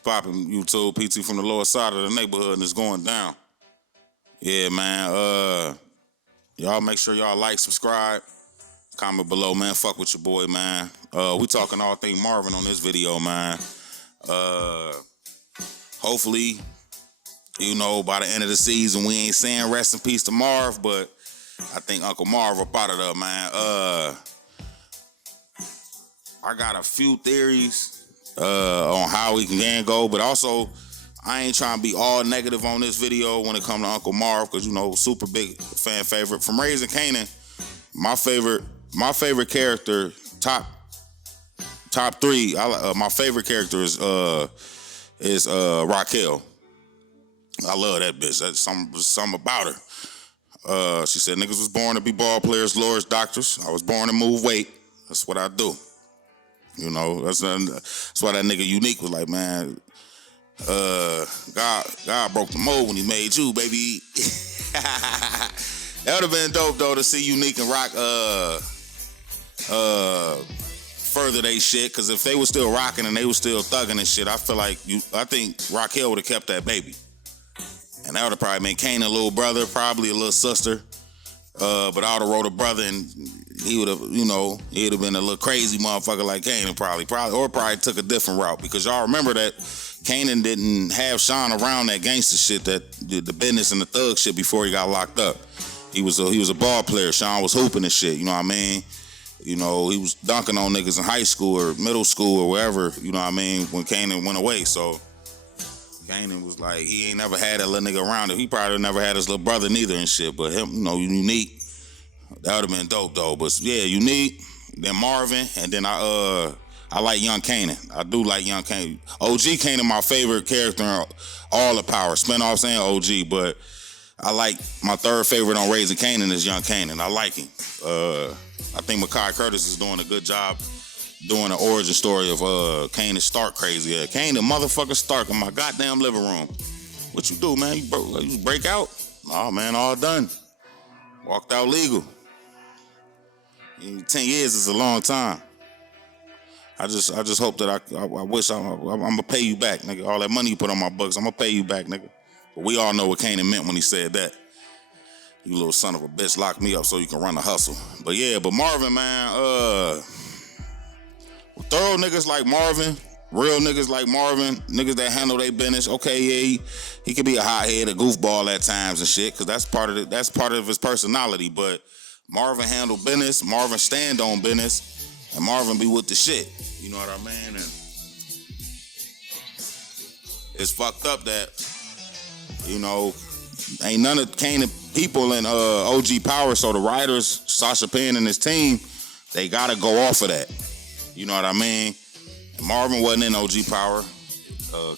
It's popping YouTube, PT from the lower side of the neighborhood, and it's going down. Yeah, man. Y'all make sure y'all like, subscribe, comment below, man. Fuck with your boy, man. We talking all thing Marvin on this video, man. Hopefully, you know, by the end of the season, we ain't saying rest in peace to Marv, but I think Uncle Marv up out of there, man. I got a few theories on how he can go, but also I ain't trying to be all negative on this video when it comes to Uncle Marv, because, you know, super big fan favorite. From Raising Kanan, my favorite character, top three. My favorite character is Raquel. I love that bitch. That's something about her. She said niggas was born to be ball players, lawyers, doctors. I was born to move weight. That's what I do. You know, that's why that nigga Unique was like, man, God broke the mold when he made you, baby. That would have been dope though to see Unique and Rock further they shit, because if they were still rocking and they were still thugging and shit, I think Raquel would have kept that baby. And that would have probably been Kanan, a little brother, probably a little sister. But I would have wrote a brother, and he would have, you know, he'd have been a little crazy motherfucker like Kanan, probably took a different route, because y'all remember that Kanan didn't have Sean around that gangster shit, that the business and the thug shit before he got locked up. He was a ball player. Sean was hooping and shit. You know what I mean? You know, he was dunking on niggas in high school or middle school or wherever. You know what I mean? When Kanan went away, so. Kanan was like, he ain't never had that little nigga around him. He probably never had his little brother neither and shit. But him, you know, Unique, that would have been dope though. But yeah, Unique, then Marvin, and then I like Young Kanan. I do like Young Kanan. OG Kanan, my favorite character in all the Power. Spin off saying OG, but I like my third favorite on Raising Kanan is Young Kanan. I like him. I think Makai Curtis is doing a good job doing the origin story of Kanan Stark crazy. Kanan motherfucker Stark in my goddamn living room. What you do, man? You break out? Oh man, all done. Walked out legal. 10 years is a long time. I just hope that I wish I'm gonna pay you back, nigga. All that money you put on my books, I'm gonna pay you back, nigga. But we all know what Kanan meant when he said that. You little son of a bitch, lock me up so you can run the hustle. But yeah, but Marvin, man, thorough niggas like Marvin, real niggas like Marvin, niggas that handle their business. Okay, yeah, he could be a hothead, a goofball at times and shit, because that's part of his personality. But Marvin handle business, Marvin stand on business, and Marvin be with the shit. You know what I mean? And it's fucked up that, you know, ain't none of Kanan people in OG Power, so the writers, Sasha Penn and his team, they gotta go off of that. You know what I mean? And Marvin wasn't in OG Power.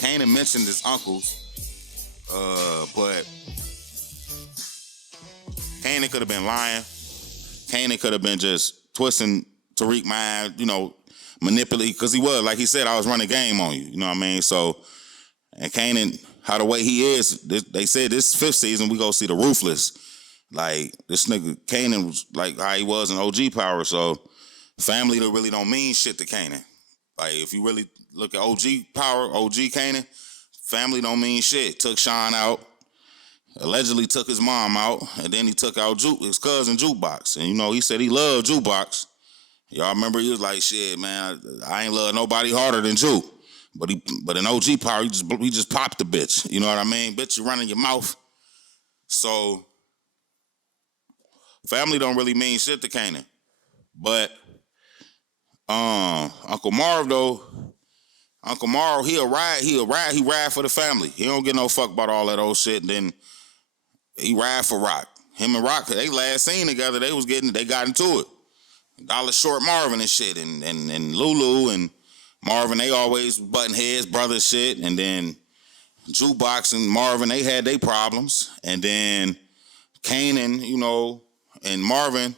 Kanan mentioned his uncles, but Kanan could have been lying. Kanan could have been just twisting Tariq mind, you know, manipulating, because he was, like he said, I was running game on you. You know what I mean? So, and Kanan, how the way he is, they said this 5th season, we go see the Ruthless. Like, this nigga Kanan was like how he was in OG Power, so family really don't mean shit to Kanan. Like, if you really look at OG Power, OG Kanan, family don't mean shit. Took Sean out, allegedly took his mom out, and then he took out his cousin Jukebox. And, you know, he said he loved Jukebox. Y'all remember he was like, shit, man, I ain't love nobody harder than Juke. But in OG Power, he just popped the bitch. You know what I mean? Bitch, you running your mouth. So, family don't really mean shit to Kanan. But Uncle Marv though, Uncle Marv, he ride for the family. He don't get no fuck about all that old shit. And then he ride for Rock. Him and Rock, they last seen together, they got into it. Dollar Short Marvin and shit, and Lulu and Marvin, they always butting heads, brother shit. And then Jukebox and Marvin, they had their problems. And then Kanan, you know, and Marvin,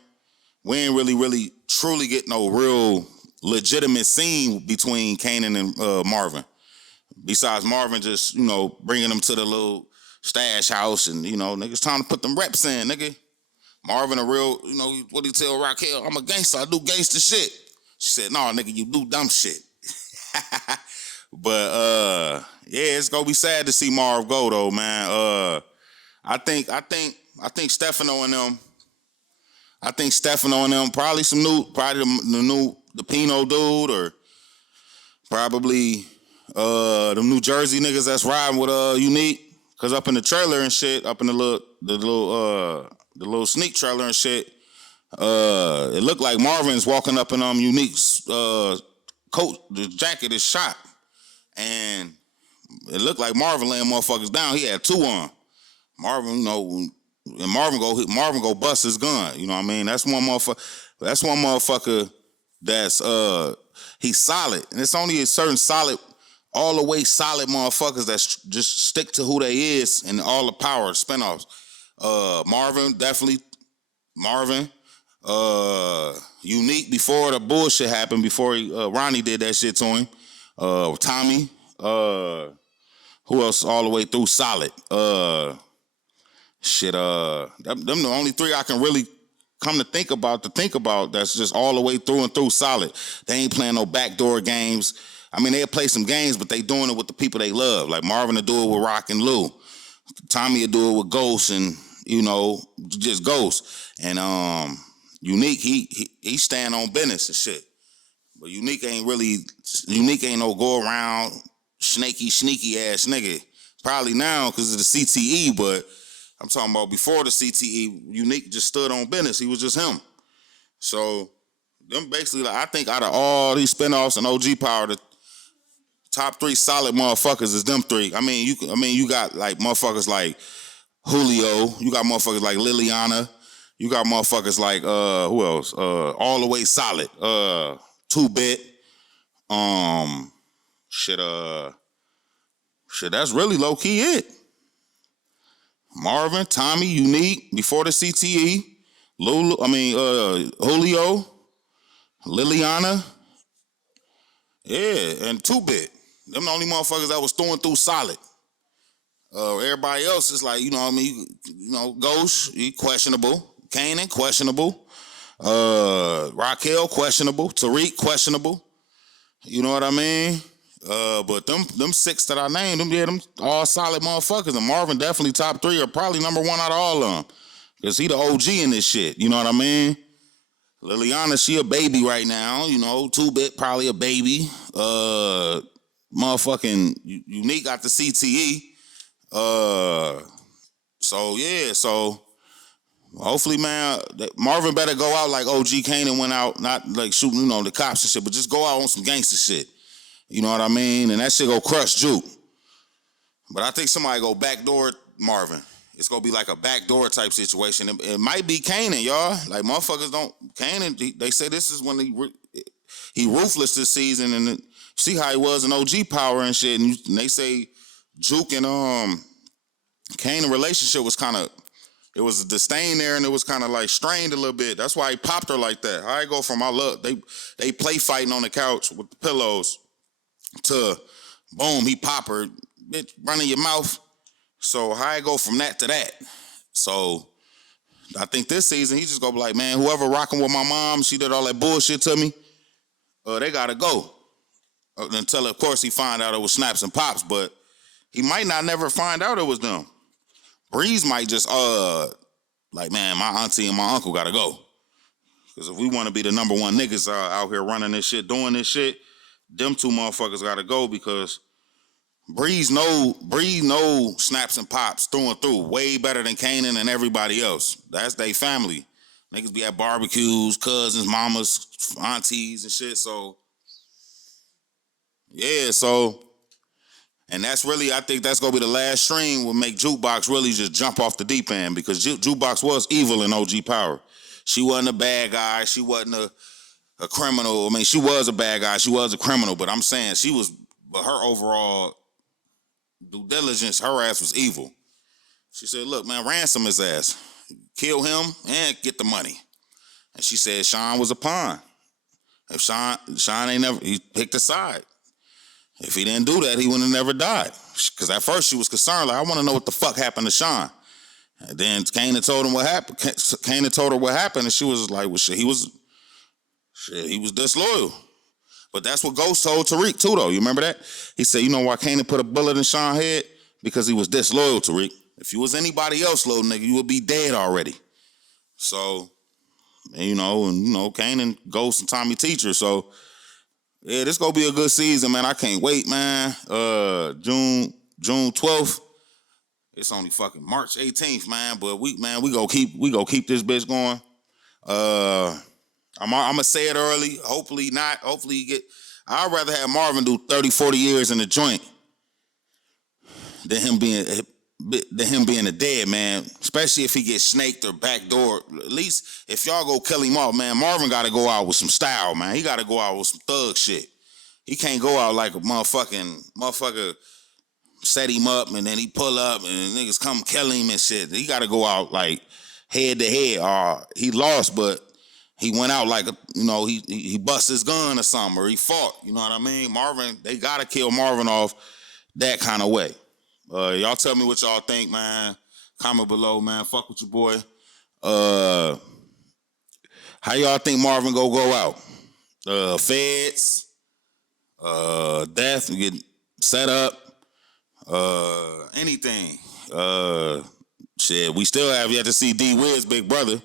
we ain't really truly get no real legitimate scene between Kanan and Marvin. Besides Marvin just, you know, bringing them to the little stash house and, you know, niggas trying to put them reps in, nigga. Marvin a real, you know, what he tell Raquel? I'm a gangster, I do gangster shit. She said, no, nigga, you do dumb shit. But yeah, it's gonna be sad to see Marv go though, man. I think Stefano and them. I think Stefano and them probably the Pino dude, or probably them New Jersey niggas that's riding with Unique. Cause up in the trailer and shit, up in the little sneak trailer and shit, it looked like Marvin's walking up in Unique's coat. The jacket is shot, and it looked like Marvin laying motherfuckers down. He had two on. Marvin, you know, and Marvin go bust his gun. You know what I mean? That's one motherfucker that's he's solid, and it's only a certain solid, all the way solid motherfuckers that just stick to who they is and all the power spinoffs. Marvin, definitely Marvin. Unique before the bullshit happened, before Ronnie did that shit to him. Tommy. Who else all the way through solid? Them the only three I can really come to think about that's just all the way through and through solid. They ain't playing no backdoor games. I mean, they'll play some games, but they doing it with the people they love. Like Marvin will do it with Rock and Lou. Tommy will do it with Ghost and, you know, just Ghost. And Unique, he stand on business and shit. But Unique ain't no go around sneaky ass nigga. Probably now because of the CTE, but I'm talking about before the CTE, Unique just stood on business. He was just him. So them basically, like, I think out of all these spinoffs and OG Power, the top three solid motherfuckers is them three. I mean, you got like motherfuckers like Julio. You got motherfuckers like Liliana. You got motherfuckers like who else? All the way solid. 2-Bit. That's really low key it. Marvin, Tommy, Unique before the CTE. Julio, Liliana. Yeah, and 2-Bit. Them the only motherfuckers that was throwing through solid. Everybody else is like, you know what I mean? You know, Ghost, he questionable. Kanan, questionable. Raquel, questionable. Tariq, questionable. You know what I mean? But them six that I named, them all solid motherfuckers. And Marvin definitely top three, or probably number one out of all of them. Because he the OG in this shit. You know what I mean? Liliana, she a baby right now. You know, 2-Bit probably a baby. Motherfucking Unique got the CTE. So hopefully, man, Marvin better go out like OG Kanan went out, not like shooting, you know, the cops and shit, but just go out on some gangster shit. You know what I mean? And that shit go crush Juke. But I think somebody go backdoor Marvin. It's gonna be like a backdoor type situation. It might be Kanan, y'all. Like motherfuckers don't. Kanan, they say this is when he ruthless this season, and see how he was in OG Power and shit. And they say Juke and Kanan relationship was kind of, it was a disdain there, and it was kind of like strained a little bit. That's why he popped her like that. I go from I love they play fighting on the couch with the pillows to boom, he pop her, bitch, running your mouth. So how I go from that to that? So I think this season he just gonna be like, man, whoever rocking with my mom, she did all that bullshit to me, they gotta go. Until of course he find out it was snaps and pops, but he might not never find out it was them. Breeze might just like, man, my auntie and my uncle gotta go. Because if we want to be the number one niggas out here running this shit, doing this shit, them two motherfuckers gotta go, because Breeze know snaps and pops through and through way better than Kanan and everybody else. That's they family. Niggas be at barbecues, cousins, mamas, aunties and shit. So yeah, and that's really, I think that's gonna be the last stream will make Jukebox really just jump off the deep end, because Jukebox was evil in OG Power. She wasn't a bad guy. She wasn't a criminal. I mean, she was a bad guy. She was a criminal, but I'm saying but her overall due diligence, her ass was evil. She said, look, man, ransom his ass. Kill him and get the money. And she said Sean was a pawn. If Sean ain't never, he picked a side. If he didn't do that, he would have never died. Because at first she was concerned, like, I want to know what the fuck happened to Sean. And then Kanan told him what happened. Kanan told her what happened, and she was like, well, shit, he was disloyal. But that's what Ghost told Tariq too, though. You remember that? He said, you know why Kanan put a bullet in Sean's head? Because he was disloyal, Tariq. If you was anybody else, little nigga, you would be dead already. So, Kanan, Ghost, and Tommy Teacher. So, yeah, this gonna be a good season, man. I can't wait, man. June 12th. It's only fucking March 18th, man. But we go keep this bitch going. I'm gonna say it early. Hopefully not. Hopefully you get. I'd rather have Marvin do 30, 40 years in the joint than him being a dead man. Especially if he gets snaked or backdoor. At least if y'all go kill him off, man, Marvin got to go out with some style, man. He got to go out with some thug shit. He can't go out like a motherfucker set him up and then he pull up and niggas come kill him and shit. He got to go out like head to head. He lost, but he went out like he bust his gun or something, or he fought. You know what I mean? Marvin, they got to kill Marvin off that kind of way. Y'all tell me what y'all think, man. Comment below, man. Fuck with your boy. How y'all think Marvin go out? Feds, death, get set up, anything. Shit, we still have yet to see D Wiz big brother.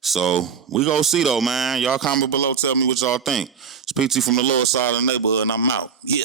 So we go see though, man. Y'all comment below, tell me what y'all think. It's PT from the lower side of the neighborhood, and I'm out. Yeah.